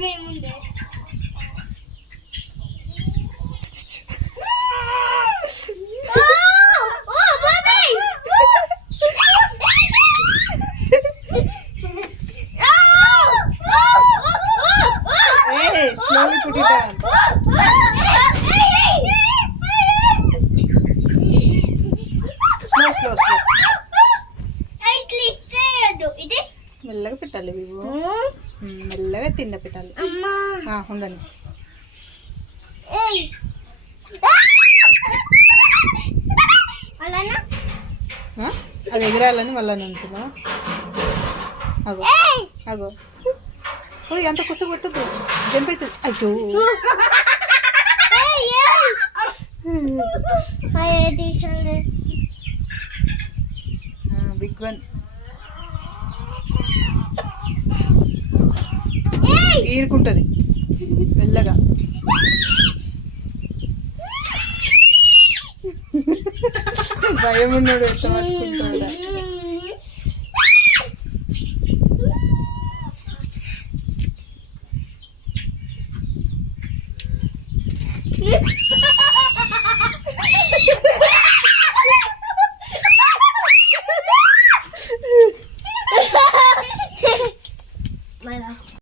Slowly put it down. Slow. మెల్లగా పెట్టాలి ఇవి మెల్లగా తిన్న పెట్టాలి ఉండండి అది ఎగిరాలని మళ్ళీ అంటున్నా అగో అగో ఓ ఎంత కుస కొట్టదు జంప్ అవుతుంది అయ్యో బిగ్ వన్ ఈరుకుంటుంది మెల్లగా భయం ఉన్నాడు ఎట్లా పట్టుకుంటాడు